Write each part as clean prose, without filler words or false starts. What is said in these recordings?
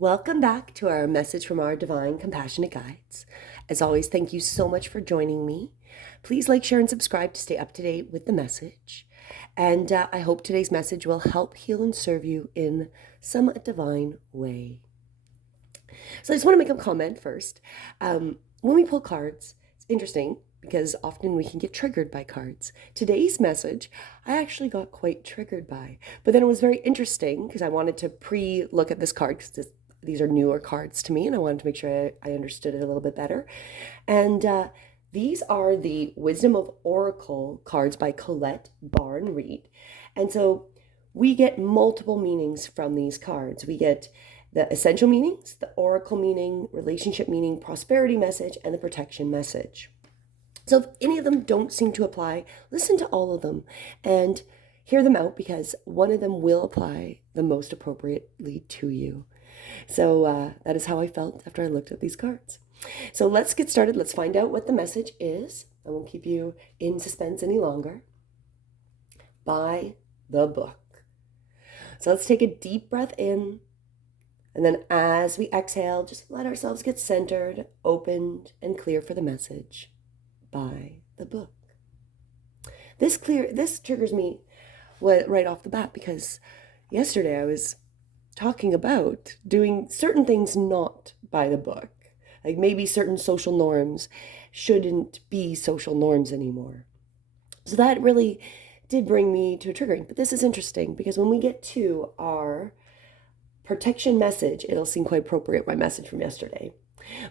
Welcome back to our message from our divine compassionate guides. As always, thank you so much for joining me. Please like, share, and subscribe to stay up to date with the message. And I hope today's message will help heal and serve you in some divine way. So I just want to make a comment first. When we pull cards, it's interesting because often we can get triggered by cards. Today's message, I actually got quite triggered by, but then it was very interesting because I wanted to pre-look at this card because these are newer cards to me and I wanted to make sure I understood it a little bit better. And these are the Wisdom of Oracle cards by Colette Barn Reed. And so we get multiple meanings from these cards. We get the essential meanings, the oracle meaning, relationship meaning, prosperity message, and the protection message. So if any of them don't seem to apply, listen to all of them and hear them out because one of them will apply the most appropriately to you. So that is how I felt after I looked at these cards. So let's get started. Let's find out what the message is. I won't keep you in suspense any longer. By the book. So let's take a deep breath in. And then as we exhale, just let ourselves get centered, opened, and clear for the message. By the book. This triggers me right off the bat because yesterday I was talking about doing certain things not by the book. Like maybe certain social norms shouldn't be social norms anymore. So that really did bring me to a triggering. But this is interesting because when we get to our protection message, it'll seem quite appropriate, my message from yesterday.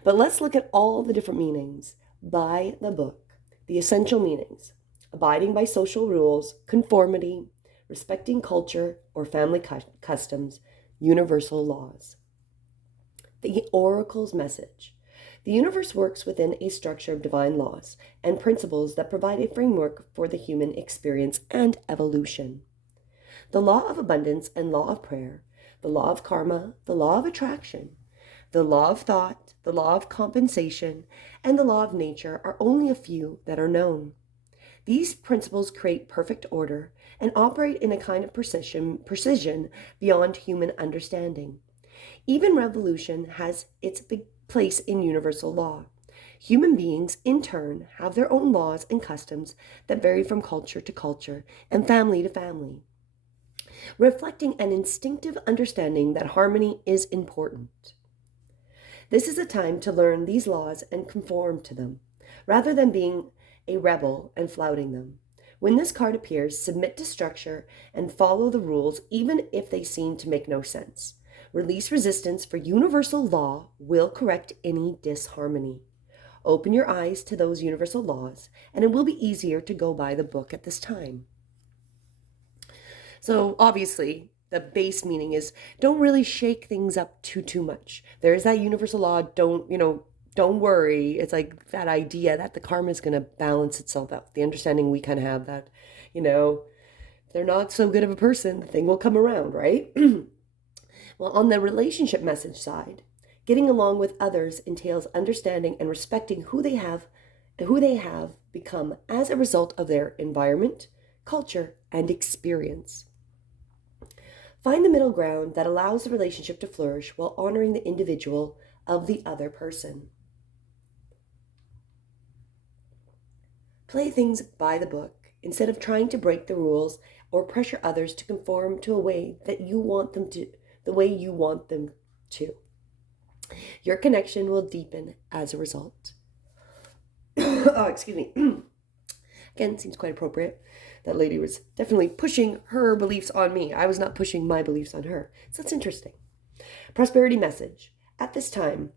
But let's look at all the different meanings by the book. The essential meanings: abiding by social rules, conformity, respecting culture or family customs, universal laws. The oracle's message: the universe works within a structure of divine laws and principles that provide a framework for the human experience and evolution. The law of abundance and law of prayer, the law of karma, the law of attraction, the law of thought, the law of compensation, and the law of nature are only a few that are known. These principles create perfect order and operate in a kind of precision beyond human understanding. Even revolution has its big place in universal law. Human beings, in turn, have their own laws and customs that vary from culture to culture and family to family, reflecting an instinctive understanding that harmony is important. This is a time to learn these laws and conform to them, rather than being a rebel and flouting them. When this card appears, submit to structure and follow the rules even if they seem to make no sense. Release resistance, for universal law will correct any disharmony. Open your eyes to those universal laws, and it will be easier to go by the book at this time. So obviously, the base meaning is don't really shake things up too much. There is that universal law, don't worry. It's like that idea that the karma is going to balance itself out. The understanding we kind of have that, if they're not so good of a person, the thing will come around, right? Well, on the relationship message side, getting along with others entails understanding and respecting who they have become as a result of their environment, culture, and experience. Find the middle ground that allows the relationship to flourish while honoring the individual of the other person. Play things by the book instead of trying to break the rules or pressure others to conform to a way that you want them to, the way you want them to. Your connection will deepen as a result. Oh, excuse me. Again, seems quite appropriate. That lady was definitely pushing her beliefs on me. I was not pushing my beliefs on her. So that's interesting. Prosperity message. At this time,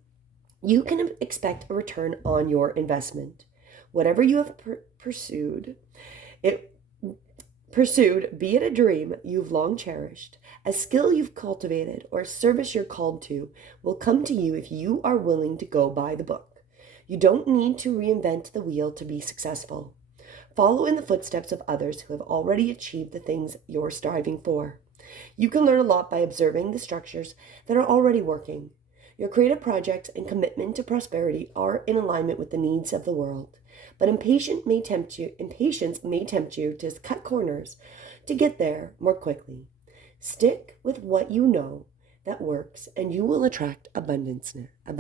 you can expect a return on your investment. Whatever you have pursued, be it a dream you've long cherished, a skill you've cultivated, or a service you're called to, will come to you if you are willing to go by the book. You don't need to reinvent the wheel to be successful. Follow in the footsteps of others who have already achieved the things you're striving for. You can learn a lot by observing the structures that are already working. Your creative projects and commitment to prosperity are in alignment with the needs of the world, but impatience may tempt you to cut corners to get there more quickly. Stick with what you know that works, and you will attract abundance. And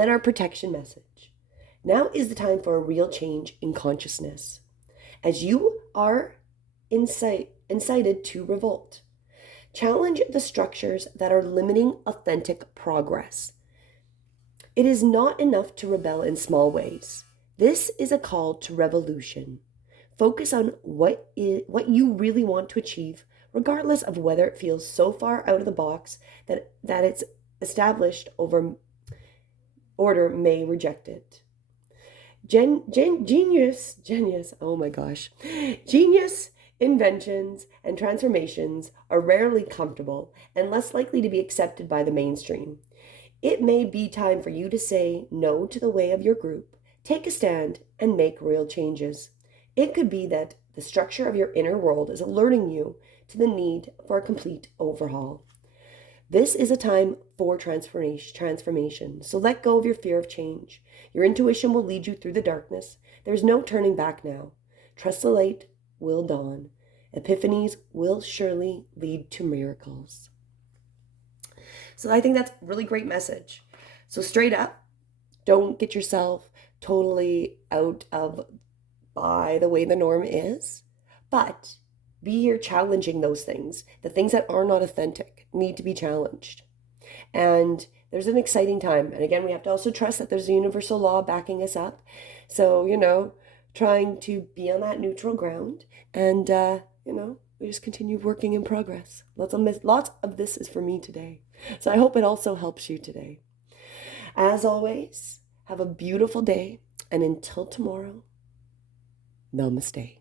then our protection message. Now is the time for a real change in consciousness, as you are incited to revolt. Challenge the structures that are limiting authentic progress. It is not enough to rebel in small ways. This is a call to revolution. Focus on what you really want to achieve, regardless of whether it feels so far out of the box that its established order may reject it. Genius, oh my gosh. Genius inventions and transformations are rarely comfortable and less likely to be accepted by the mainstream. It may be time for you to say no to the way of your group, take a stand, and make real changes. It could be that the structure of your inner world is alerting you to the need for a complete overhaul. This is a time for transformation, so let go of your fear of change. Your intuition will lead you through the darkness. There's no turning back now. Trust the light will dawn. Epiphanies will surely lead to miracles. So I think that's a really great message. So straight up, don't get yourself totally out of by the way the norm is, but be here challenging those things. The things that are not authentic need to be challenged. And there's an exciting time. And again, we have to also trust that there's a universal law backing us up. So, trying to be on that neutral ground. And, we just continue working in progress. Lots of this is for me today. So I hope it also helps you today. As always, have a beautiful day. And until tomorrow, Namaste.